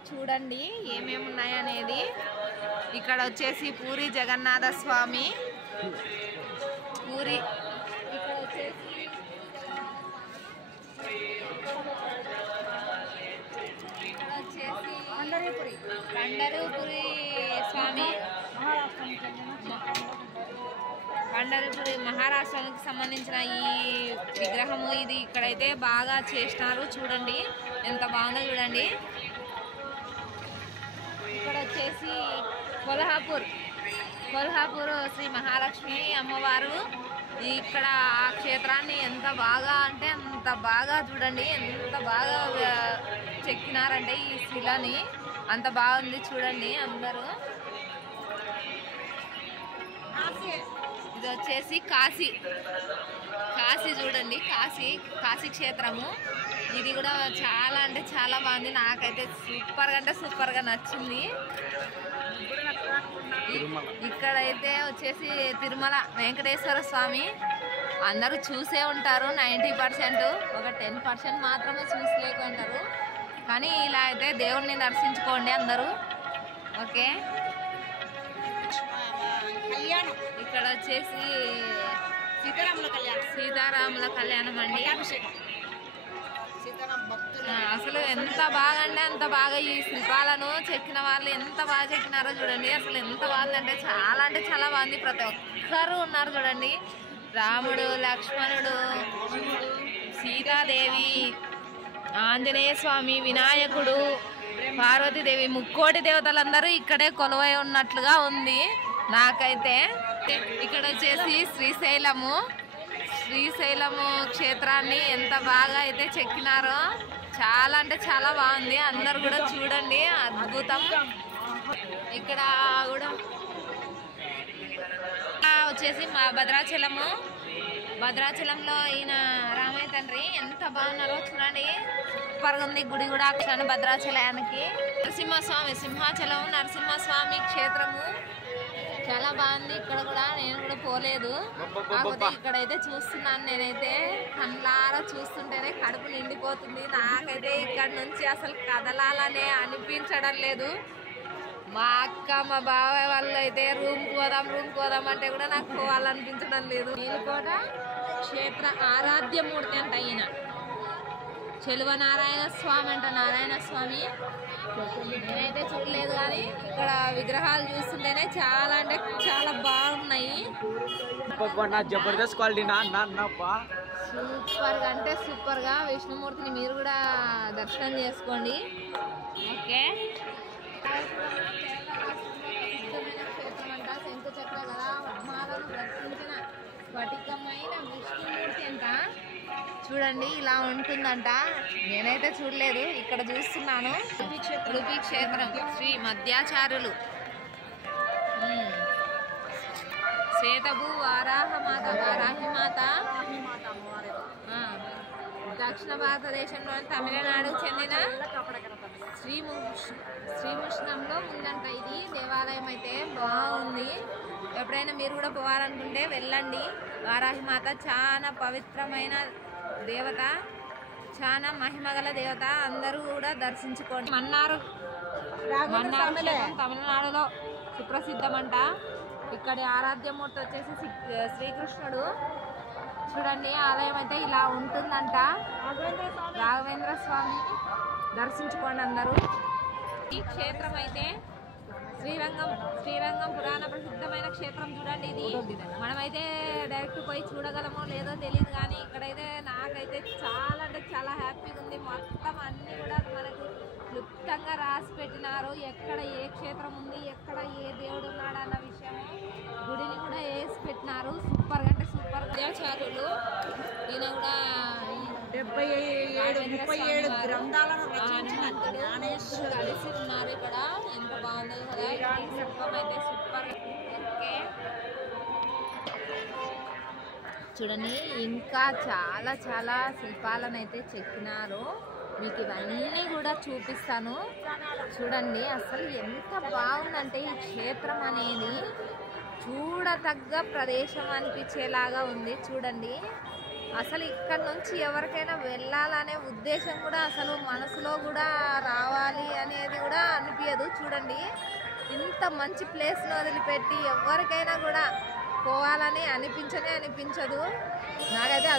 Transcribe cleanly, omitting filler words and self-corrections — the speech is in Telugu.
ఒకసారి చూడండి ఏమేమి ఉన్నాయనేది. ఇక్కడ వచ్చేసి పూరి జగన్నాథ స్వామి, పూరి ఇక్కడ వచ్చేసి పండరపురి స్వామి, పండరపురి మహారాష్ట్రానికి సంబంధించిన ఈ విగ్రహము. ఇది ఇక్కడైతే బాగా చేసినారు, చూడండి ఎంత బాగుందో చూడండి. ఇక్కడ వచ్చేసి కొల్హాపూర్ శ్రీ మహాలక్ష్మి అమ్మవారు. ఇక్కడ ఆ క్షేత్రాన్ని ఎంత బాగా అంటే అంత బాగా చూడండి, ఎంత బాగా చెక్కినారంటే ఈ శిలని, అంత బాగుంది చూడండి అందరూ. ఇది వచ్చేసి కాశీ చూడండి, కాశీ క్షేత్రము. ఇది కూడా చాలా అంటే చాలా బాగుంది, నాకైతే సూపర్గా నచ్చింది. ఇక్కడైతే వచ్చేసి తిరుమల వెంకటేశ్వర స్వామి. అందరూ చూసే ఉంటారు 90%, ఒక 10% మాత్రమే చూసలేకుంటారు. కానీ ఇలా అయితే దేవుణ్ణి దర్శించుకోండి అందరూ. ఓకే, ఇక్కడ వచ్చేసి సీతారాముల కళ్యాణం అండి. అసలు ఎంత బాగా అంటే అంత బాగా ఈ శిల్పాలను చెక్కిన వాళ్ళు ఎంత బాగా చెక్కినారో చూడండి. అసలు ఎంత బాగుందంటే చాలా బాగుంది. ప్రతి ఒక్కరు ఉన్నారు చూడండి, రాముడు, లక్ష్మణుడు, సీతాదేవి, ఆంజనేయ స్వామి, వినాయకుడు, పార్వతీదేవి, ముక్కోటి దేవతలందరూ ఇక్కడే కొలువై ఉన్నట్లుగా ఉంది నాకైతే. ఇక్కడ వచ్చేసి శ్రీశైలము క్షేత్రాన్ని ఎంత బాగా అయితే చెక్కినారో చాలా అంటే చాలా బాగుంది. అందరు కూడా చూడండి, అద్భుతం. ఇక్కడ కూడా వచ్చేసి మా భద్రాచలంలో ఈయన రామయ్య తండ్రి ఎంత బాగున్నారో చూడండి, సూపర్గా ఉంది. గుడి కూడా అక్షరాన్ని భద్రాచలానికి. సింహాచలం నరసింహస్వామి క్షేత్రము చాలా బాగుంది. ఇక్కడ కూడా నేను కూడా పోలేదు, కాకపోతే ఇక్కడైతే చూస్తున్నాను. నేనైతే కళ్ళారా చూస్తుంటేనే కడుపు నిండిపోతుంది. నాకైతే ఇక్కడ నుంచి అసలు కదలాలనే అనిపించడం లేదు. మా అక్క మా బాబాయ్ వాళ్ళు అయితే రూమ్కి పోదాం అంటే కూడా నాకు పోవాలనిపించడం లేదు. నీలకోట క్షేత్ర ఆరాధ్యమూర్తి అంట ఈయన, చెలువ నారాయణ స్వామి అంట. నారాయణ స్వామి నేనైతే చూడలేదు, కానీ ఇక్కడ విగ్రహాలు చూస్తుంటేనే చాలా అంటే చాలా బాగున్నాయి. సూపర్గా విష్ణుమూర్తిని మీరు కూడా దర్శనం చేసుకోండి. ఓకే, క్షేత్రం అంట. శంకు చక్ర గదా పద్మాలను దర్శించిన స్ఫటికమైన విష్ణుమూర్తి అంట. చూడండి ఇలా ఉంటుందంట, నేనైతే చూడలేదు, ఇక్కడ చూస్తున్నాను. ఉడుపి క్షేత్రం శ్రీ మధ్యాచార్యులు, శ్వేతభూ వారాహిమాత. దక్షిణ భారతదేశంలోని తమిళనాడుకు చెందిన శ్రీముష్ణంలో ఉందంట ఇది దేవాలయం. అయితే బాగుంది, ఎప్పుడైనా మీరు కూడా పోవాలనుకుంటే వెళ్ళండి. వారాహిమాత చాలా పవిత్రమైన దేవత, చాలా మహిమగల దేవత, అందరూ కూడా దర్శించుకోండి. మన్నారు తమిళనాడులో సుప్రసిద్ధమంట. ఇక్కడి ఆరాధ్యమూర్తి వచ్చేసి శ్రీకృష్ణుడు. చూడండి ఆలయం అయితే ఇలా ఉంటుందంట. రాఘవేంద్ర స్వామి దర్శించుకోండి అందరూ. ఈ క్షేత్రం అయితే శ్రీరంగం పురాణ ప్రసిద్ధమైన క్షేత్రం. చూడండి ఇది మనమైతే డైరెక్ట్ పోయి చూడగలమో లేదో తెలియదు, కానీ ఇక్కడైతే నాకైతే చాలా అంటే చాలా హ్యాపీగా ఉంది. మొత్తం అన్నీ కూడా మనకు క్లుప్తంగా రాసి పెట్టినారు. ఎక్కడ ఏ క్షేత్రం ఉంది, ఎక్కడ ఏ దేవుడు ఉన్నాడు అన్న విషయం గుడిని కూడా వేసి పెట్టినారు. సూపర్గా అంటే సూపర్. ఆచార్యులు ఈయన కూడా 37 గ్రంథాలను రచించిన జ్ఞానేశ్వరుడు కలిసి ఉన్నారు ఇక్కడ. ఎంత బాగుంది కదా ఈ శిల్పం అయితే, సూపర్. ఓకే, చూడండి ఇంకా చాలా శిల్పాలను అయితే చెక్కినారు. మీకు ఇవన్నీ కూడా చూపిస్తాను చూడండి. అసలు ఎంత బాగుందంటే ఈ క్షేత్రం అనేది చూడతగ్గ ప్రదేశం అనిపించేలాగా ఉంది. చూడండి అసలు ఇక్కడ నుంచి ఎవరికైనా వెళ్ళాలనే ఉద్దేశం కూడా అసలు మనసులో కూడా రావాలి అనేది కూడా అనిపించదు. చూడండి, ఇంత మంచి ప్లేస్ను వదిలిపెట్టి ఎవరికైనా కూడా పోవాలని అనిపించదు. నాకైతే